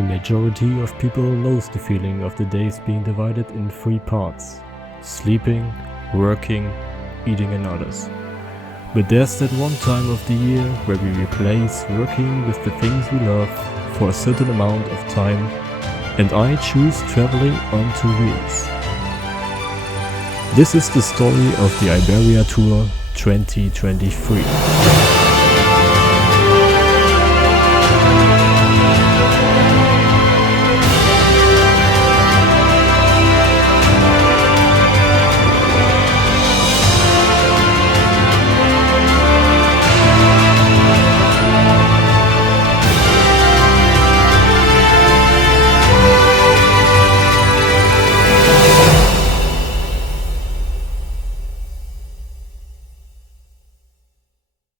A majority of people knows the feeling of the days being divided in three parts: sleeping, working, eating and others. But there's that one time of the year where we replace working with the things we love for a certain amount of time, and I choose traveling on two wheels. This is the story of the Iberia Tour 2023.